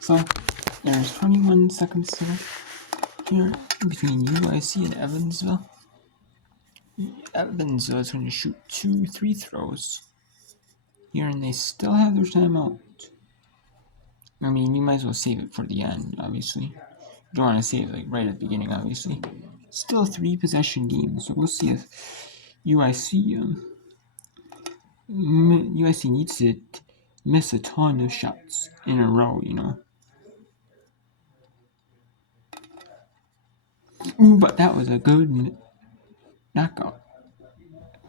So there's 21 seconds to go here between UIC and Evansville. Evansville is going to shoot 2 free throws here, and they still have their timeout. I mean, you might as well save it for the end, obviously. You don't want to save it like right at the beginning, obviously. Still 3 possession games, so we'll see if UIC needs to miss a ton of shots in a row, you know. Ooh, but that was a good knockout.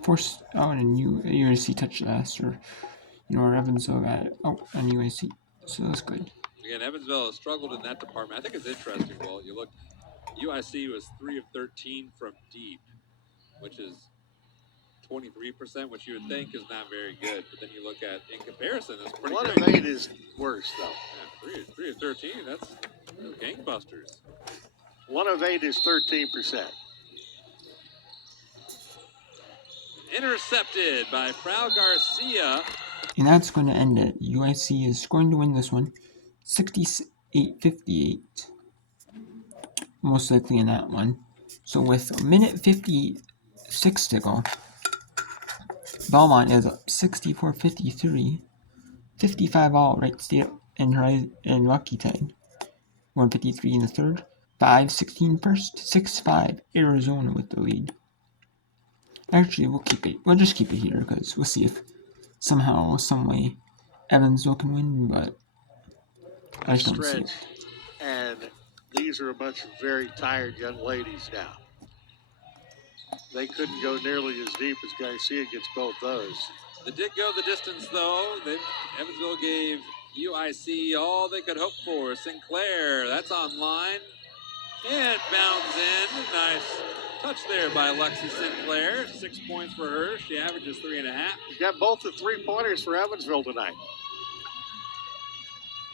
Forced out and UIC touched last, or Evansville got it out on UIC, so that's good. Again, Evansville has struggled in that department. I think it's interesting. Well, you look, UIC was 3 of 13 from deep, which is 23%, which you would think is not very good. But then you look at, in comparison, it's pretty good. 1 of 8 is worse, though. Yeah, 3 of 13, that's gangbusters. 1 of 8 is 13%. Intercepted by Frau Garcia. And that's going to end it. UIC is going to win this one 68-58. Most likely in that one. So with a minute 56 to go, Belmont is up 64-53. 55 all right state and Lucky tied. 153 in the third. 5-16 first. 6-5 Arizona with the lead. Actually, we'll just keep it here because we'll see if somehow, some way, Evansville can win, but I just don't see it. And these are a bunch of very tired young ladies now. They couldn't go nearly as deep as Garcia gets both those. They did go the distance, though. Evansville gave UIC all they could hope for. Sinclair, that's online. And bounds in. Nice touch there by Lexi Sinclair. 6 points for her. She averages 3.5. You got both the 3-pointers for Evansville tonight.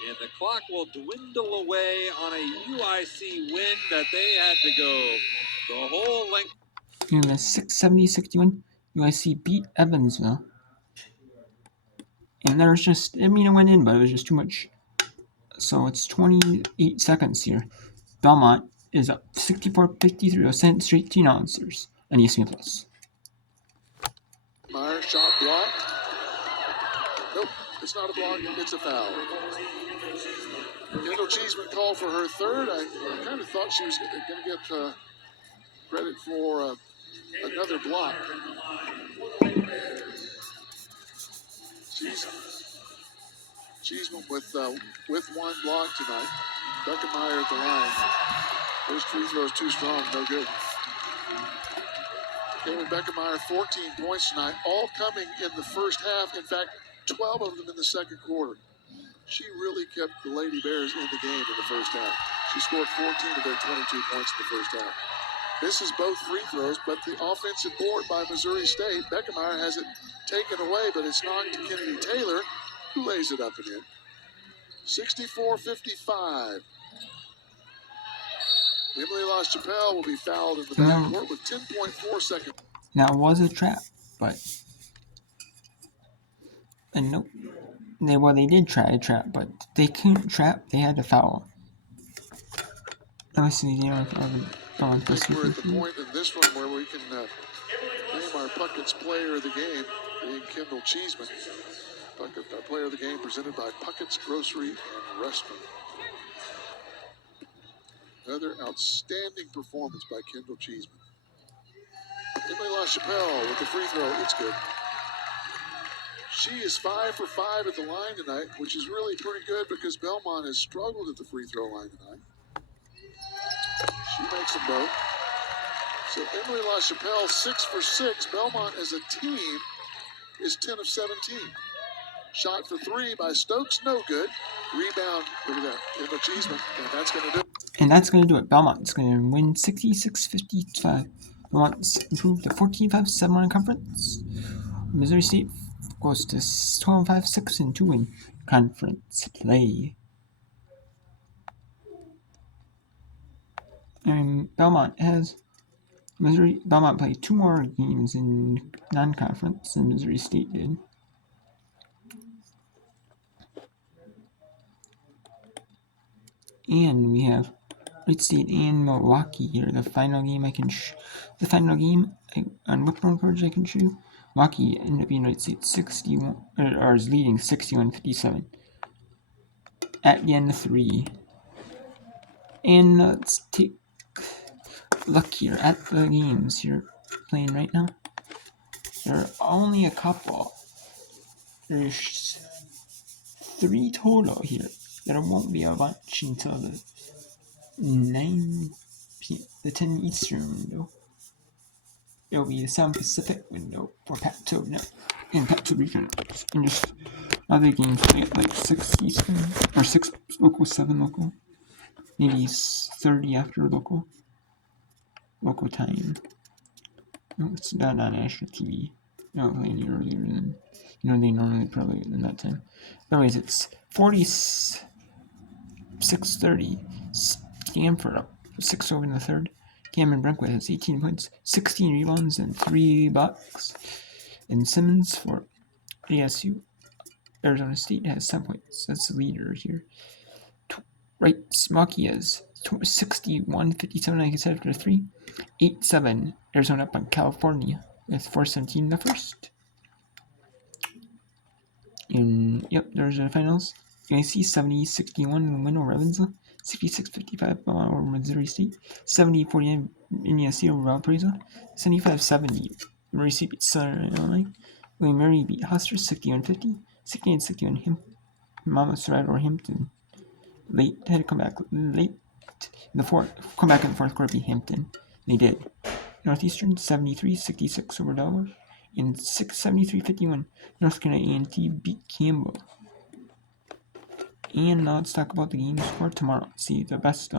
And the clock will dwindle away on a UIC win that they had to go the whole length. In the 670-61, UIC beat Evansville. And there was just, it went in, but it was just too much. So it's 28 seconds here. Belmont is up 64-53. Sent straight to announcers on ESPN Plus. Meyer shot block. Nope, it's not a block, it's a foul. Kendall Cheeseman called for her third. I kind of thought she was going to get credit for another block. Cheeseman with one block tonight. Beckemeyer at the line. First free throw is too strong, no good. Kevin Beckemeyer, 14 points tonight, all coming in the first half. In fact, 12 of them in the second quarter. She really kept the Lady Bears in the game in the first half. She scored 14 of their 22 points in the first half. Misses both free throws, but the offensive board by Missouri State, Beckemeyer has it taken away, but it's knocked to Kennedy Taylor, who lays it up and in. 64-55. Emily LaChapelle will be fouled in the backcourt with 10.4 seconds. That was a trap, but and nope. They did try to trap, but they couldn't trap. They had to foul. Obviously, I think we're at the point in this one where we can name our Puckett's player of the game, being Kendall Cheeseman. Puckett, our player of the game, presented by Puckett's Grocery and Restaurant. Another outstanding performance by Kendall Cheeseman. Emily LaChapelle with the free throw. It's good. She is 5 for 5 at the line tonight, which is really pretty good because Belmont has struggled at the free throw line tonight. She makes them both. So Emily LaChapelle, 6 for 6. Belmont as a team is 10 of 17. Shot for 3 by Stokes, no good. Rebound, look at that, Kendall Cheeseman, and that's going to do it. And that's going to do it. Belmont's going to win 66-55. Belmont's improved to 14-5-7 conference. Missouri State goes to 12-5-6-2 in conference play. And Belmont played 2 more games in non-conference than Missouri State did. And we have Wright State and Milwaukee here. The final game on whip road cards I can show you. Milwaukee ended up being Wright State 61, or is leading 61-57 at the end of 3. And let's take a look here at the games here playing right now. There are only a couple. There's 3 total here. There won't be a bunch until the 9 p.m. the 10 Eastern window. It'll be the 7 Pacific window for Pac-12 and Pac-12 region. And just other games play at like 6 Eastern, or 6 local, 7 local. Maybe 30 after local time. No, it's not on national TV. No, any earlier than, they normally probably than that time. Anyways, it's 46-30. Stanford up 6 over in the third. Cameron Brunkway has 18 points, 16 rebounds, and 3 blocks. And Simmons for ASU. Arizona State has 10 points. That's the leader here. Right, Milwaukee has 61-57, like I said, after 3. 8-7, Arizona up on California with 4:17 in the first. And, yep, there's the finals. UNC 70-61 win over Evansville. 66-55 over Missouri State. 70-49 NESC over Valparaiso. 75-70 Murray State beat Southern Illinois. William Mary beat Husker 61-50. 68-61 Mama survived over Hampton. Had to come back late in the fourth. Come back in the fourth quarter, beat Hampton. They did. Northeastern 73-66 over Delaware, and 73-51 North Carolina A&T beat Campbell. And now let's talk about the games for tomorrow. See the best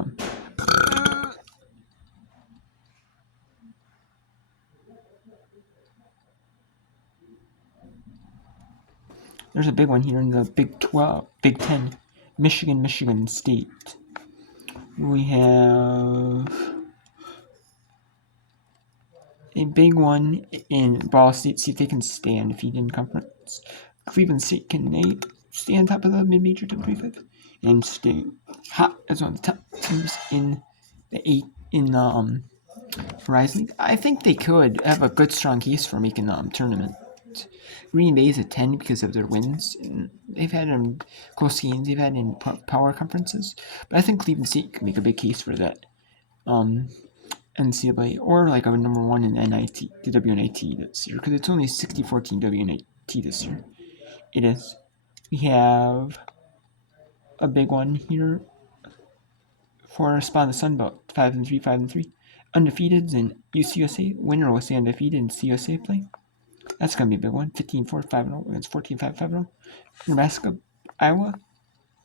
There's a big one here in the Big 10, Michigan State. We have a big one in Ball State. See if they can stay undefeated in conference. Cleveland State, can they stay on top of the mid-major top 25 and stay hot as one of the top teams in the Horizon League? I think they could have a good, strong case for making the tournament. Green Bay is a 10 because of their wins. And they've had close games. They've had in power conferences, but I think Cleveland State could make a big case for that. NCAA or like a number 1 in NIT, the WNIT this year, because it's only 60-14 WNIT this year. It is. We have a big one here for a spot in the Sun Belt, 5-3, 5-3. Undefeateds in UCUSA. Winner will stay undefeated in CUSA play. That's going to be a big one. 15-4, 5-0 against 14-5, 5-0. Nebraska, Iowa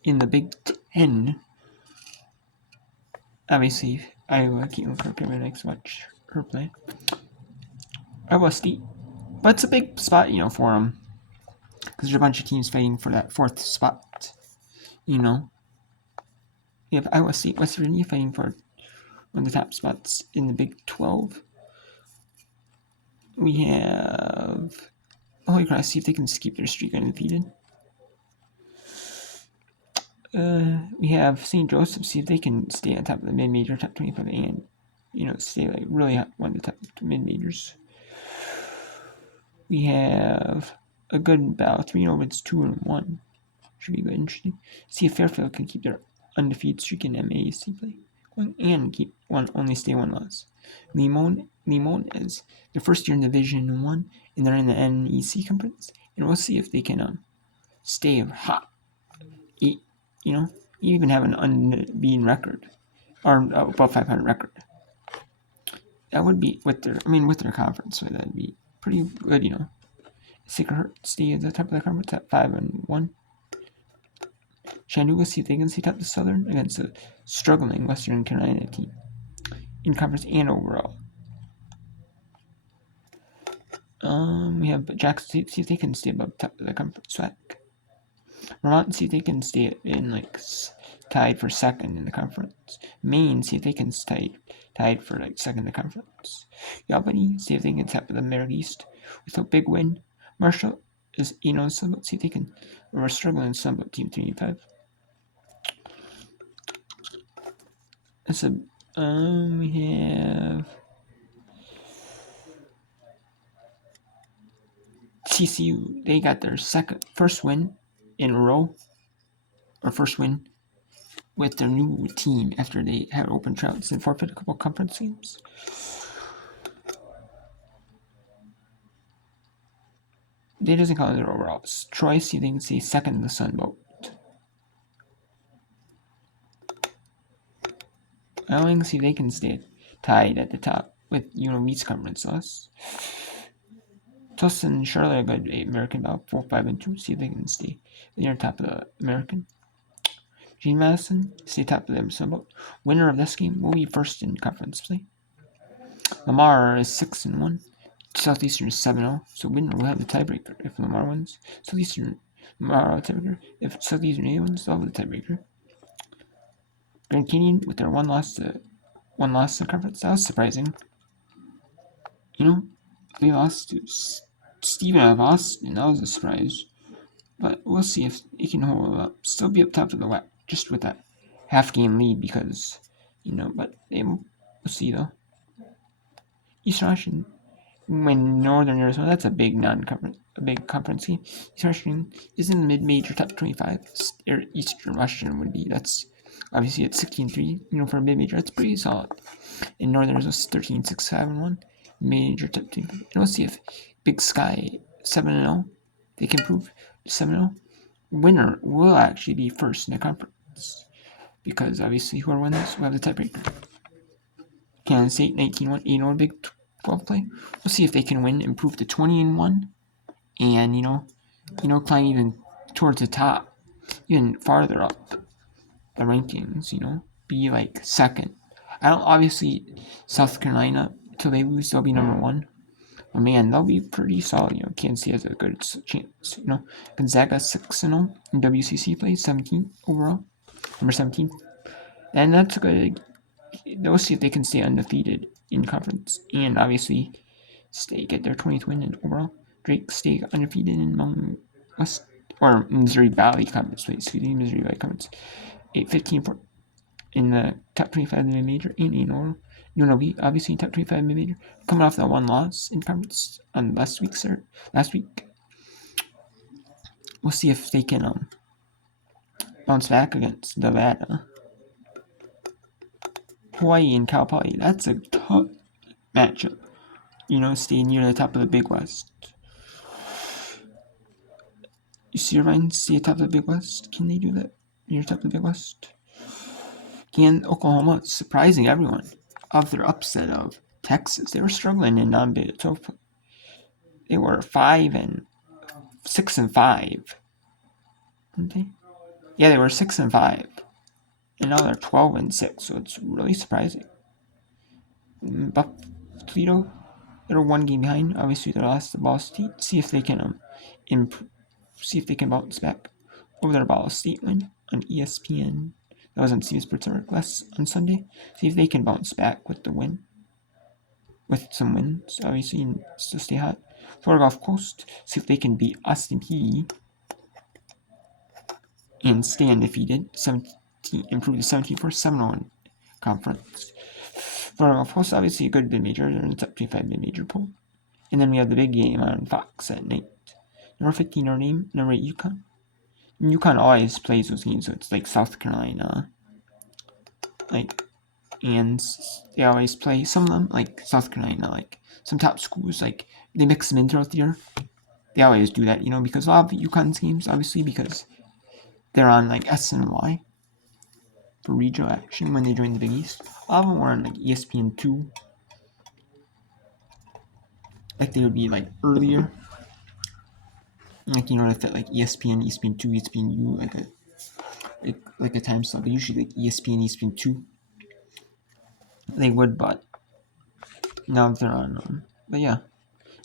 in the Big 10. Obviously, Iowa can't look her very next watch her play. Iowa State. But it's a big spot, for them. Because there's a bunch of teams fighting for that 4th spot. You have Iowa State, West Virginia fighting for one of the top spots in the Big 12. We have Holy Cross, see if they can keep their streak undefeated. We have St. Joseph, see if they can stay on top of the mid-major top 25 and, stay like really one of the top mid-majors. We have a good battle, 3-0, it's 2-1. Should be good, interesting. See if Fairfield can keep their undefeated streak in MAAC play going and keep only stay 1 loss. Limon is the first year in Division 1 and they're in the NEC conference, and we'll see if they can stay hot. Even have an unbeaten record or above 500 record. That would be with their conference, so that'd be pretty good. Sacred Heart stay at the top of the conference at 5-1. Chattanooga, see if they can stay top of the Southern against a struggling Western Carolina team in conference and overall. We have Jackson State, see if they can stay above top of the conference. Vermont, see if they can stay in tied for 2nd in the conference. Maine, see if they can stay tied for 2nd in the conference. Albany, see if they can top of the America East with a big win. Marshall is in Sunbelt, see if they can. We're struggling in Sunbelt team 3-5. It's a we have TCU. They got their first win in a row, or first win with their new team after they had open tryouts and forfeit a couple conference games. They doesn't count their overalls. Troy, see they can stay second in the Sun Belt. Owing, see they can stay tied at the top with Meats conference loss. Tulsa and Charlotte are good American about 4-5-2. See if they can stay near top of the American. Gene Madison stay top of the Sun Belt. Winner of this game will be first in conference play. Lamar is 6-1. Southeastern is 7-0. So winner will have the tiebreaker if Lamar wins. Southeastern Lamar will have the tiebreaker. If Southeastern A wins, they'll have the tiebreaker. Grand Canyon with their one loss to conference. That was surprising. They lost to Stephen of Austin. That was a surprise. But we'll see if they can hold up. Still be up top of the WAC just with that half-game lead because, but we'll see though. Eastern Washington when Northern Arizona, that's a big conference game. Eastern Washington is in the mid-major top 25. Eastern Washington would be. That's obviously at 16-3. For a mid-major, that's pretty solid. And Northern Arizona 13-6-5-1. Major top 25. And we'll see if Big Sky 7-0. They can prove 7-0. Winner will actually be first in the conference because obviously whoever wins will have the tiebreaker. Kansas State 19-1, 8-0 Big 12 play. We'll see if they can win, improve to 20-1, and climb even towards the top, even farther up the rankings. Be like second. I don't obviously South Carolina until they lose, they'll be number 1. But man, they'll be pretty solid. Kansas State has a good chance. Gonzaga 6-0 in WCC play, 17 overall, number 17, and that's good. They'll see if they can stay undefeated in conference, and obviously get their 20th win in overall. Drake stay undefeated in Mountain West or Missouri Valley Conference. Missouri Valley Conference. 8-15 in the top 25 in the major and in overall. UNLV obviously top 25 mid-major, coming off that one loss in conference on last week. We'll see if they can bounce back against Nevada. Hawaii and Cal Poly, that's a tough matchup. Stay near the top of the Big West. You see Irvine stay atop the Big West? Can they do that near the top of the Big West? Can Oklahoma, surprising everyone, of their upset of Texas? They were struggling in non-Big 12 play. They were 6-5, didn't they? Yeah, they were 6-5, and now they're 12-6. So it's really surprising. Toledo, they're one game behind. Obviously, they lost to Ball State. See if they can improve. See if they can bounce back over their Ball State win on ESPN. That was on CBS Sports Network on Sunday. See if they can bounce back with the win. With some wins, obviously, and still stay hot. Florida Gulf Coast, see if they can beat Austin Peay and stay undefeated. Improve to 17-4-7-0 conference. Florida Gulf Coast, obviously a good mid-major. They're in the top 25 mid-major pool. And then we have the big game on Fox at night. Number 15 Notre Dame, number 8 UConn. And UConn always plays those games, so it's like South Carolina. And they always play some of them, like South Carolina, like some top schools, like they mix them in throughout the year. They always do that, because a lot of UConn's games, obviously, because they're on like SNY for regional action when they join the Big East. A lot of them were on like ESPN2. Like they would be like earlier. Like to fit like ESPN, ESPN2, ESPNU, like a time slot. But usually like ESPN, ESPN2. They would, but now they're on. But yeah,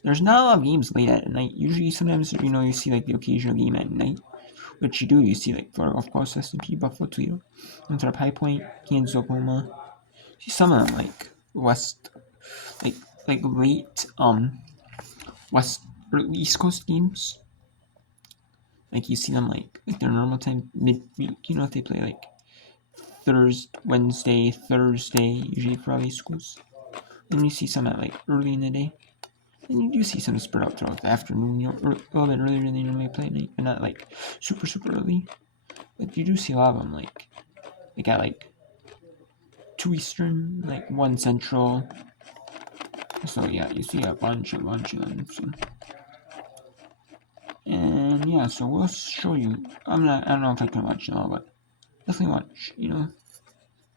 there's not a lot of games late at night. Usually, sometimes you see like the occasional game at night, which you do. You see like Florida Gulf Coast, S&P, Buffalo, Toledo, Winthrop, High Point, Kansas, Oklahoma. See some of them like West, like late West or East Coast games. Like you see them like their normal time midweek. If they play like Wednesday, Thursday, usually for all these schools. And you see some at like early in the day. And you do see some spread out throughout the afternoon, a little bit earlier than they normally play at night, but not like super early. But you do see a lot of them at like 2 Eastern, like 1 Central. So yeah, you see a bunch of them. So. And yeah, so we'll show you. I don't know if I can watch it all, but definitely watch,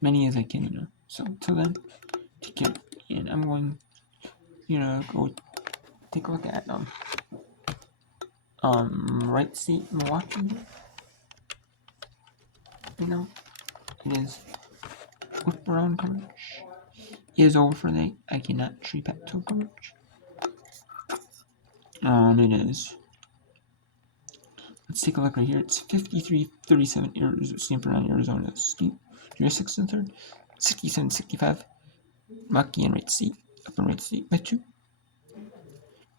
many as I can, So till then, take care. And I'm going, go take a look at Wright State, Milwaukee. It is whip around coverage. Is over for the I cannot tree pet toe coverage. It is. Let's take a look right here. It's 53-37 Stanford on Arizona State. You're 6th and 3rd. 67-65. Milwaukee and Wright State. Up in Wright State by 2.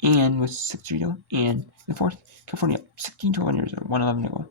And with 6-3 and the 4th, California 16-12 on Arizona. 1:11 to go.